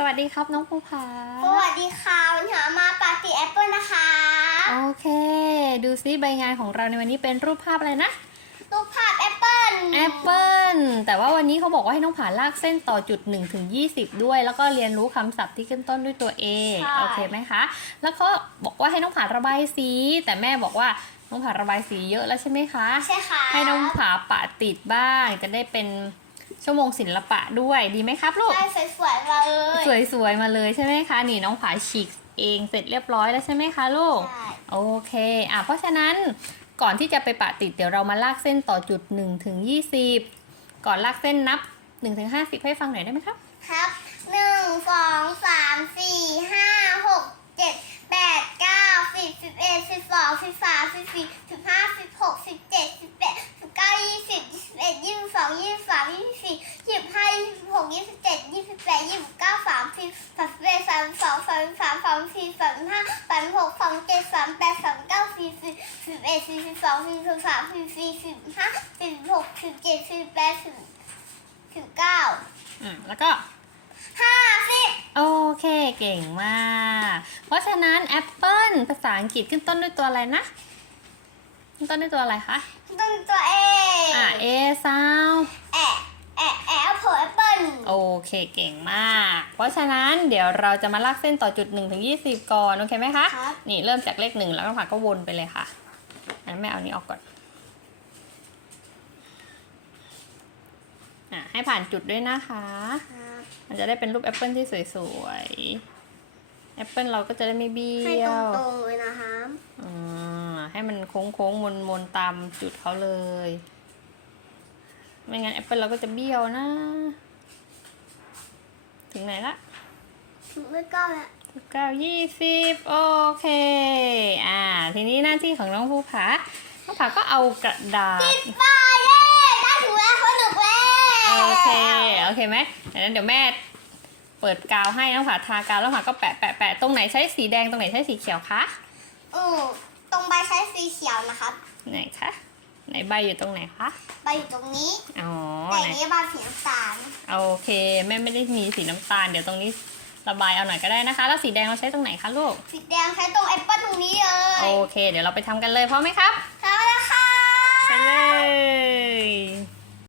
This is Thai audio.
สวัสดีครับน้องภูผาสวัสดีค่ะวันนี้มาปาร์ตี้แอปเปิลนะคะ โอเค ดูซิใบงานของเราในวันนี้เป็นรูปภาพอะไรนะ รูปภาพแอปเปิลแอปเปิลแต่ว่าวันนี้เขาบอกว่าให้น้องผาลากเส้นต่อจุด1ถึง20 ด้วย แล้วก็เรียนรู้คำศัพท์ที่ขึ้นต้นด้วยตัว A โอเคไหมคะ แล้วก็บอกว่าให้น้องผาระบายสี แต่แม่บอกว่าน้องผาระบายสีเยอะแล้วใช่ไหมคะ ใช่ค่ะให้น้องผาปะติดบ้าง จะได้เป็นชั่วโมงศิลปะด้วยดีไหมครับลูก ได้สวยๆมาเลย สวยๆมาเลยใช่ไหมคะ นี่น้องผาฉีกเองเสร็จเรียบร้อยแล้วใช่ไหมคะลูก โอเค อะเพราะฉะนั้นก่อนที่จะไปปะติดเดี๋ยวเรามาลากเส้นต่อจุด1ถึง20 ก่อนลากเส้นนับ1ถึง50 ให้ฟังหน่อยได้ไหมครับ ครับ1 2 3 4 5 6 7 8 9 10 11 12 13 14 15 16 17าสามสิบหกสามสิบเจ็ดสามสิบแปดสามสิบเก้าสี่สิบสิบเอ็ดสี่สิบสองสี่สิบสามสี่สิบสี่สิบห้าสี่สิบหกสิบเจ็ดสิบแปดสิบสิบเก้าอืมแล้วก็ห้าสิบโอเคเก่งมาก เพราะฉะนั้นแอปเปิลภาษาอังกฤษขึ้นต้นด้วยตัวอะไรนะขึ้นต้นด้วยตัวอะไรคะต้นตัวเออะ A sound แอะแอะแอะเผลแอปเปิ้ล โอเคเก่งมาก เพราะฉะนั้นเดี๋ยวเราจะมาลากเส้นต่อจุด1ถึง20 ก่อน โอเคไหมคะ ครับ นี่เริ่มจากเลขหนึ่งแล้วก็ผ่าก็วนไปเลยค่ะงั้นแม่เอานี้ออกก่อนอะให้ผ่านจุดด้วยนะคะมันจะได้เป็นรูปแอปเปิลที่สวยๆ แอปเปิลเราก็จะได้ไม่เบี้ให้ยตวรงๆเลยนะคะอ่าให้มันโค้งๆมนๆตามจุดเขาเลย ไม่งั้นแอปเปิลเราก็จะเบี้ยวนะ ถึงไหนละถึงเลขเก้าแล้วสิบเก้ายี่สิบโอเค อ่า ทีนี้หน้าที่ของน้องภูผา น้องผาก็เอากระดาษ ไปเย้ได้ถึงแล้วสนุกแล้วโอเค โอเคไหมดังนั้นเดี๋ยวแม่เปิดกาวให้น้องผาทากาวแล้วผาก็แปะแปะแปะตรงไหนใช้สีแดงตรงไหนใช้สีเขียวคะ อือตรงใบใช้สีเขียวนะครับ ไหนคะ ไหนใบอยู่ตรงไหนคะ ใบอยู่ตรงนี้ อ๋อแต่ไหนนี้ใบสีน้ำตาลโอเคแม่ไม่ได้มีสีน้ำตาล เดี๋ยวตรงนี้ระบายเอาหน่อยก็ได้นะคะ แล้วสีแดงเราใช้ตรงไหนคะลูก สีแดงใช้ตรงแอปเปิ้ลตรงนี้เลยโอเค เดี๋ยวเราไปทำกันเลยพร้อมไหมครับ ทำแล้วค่ะ ไปเลย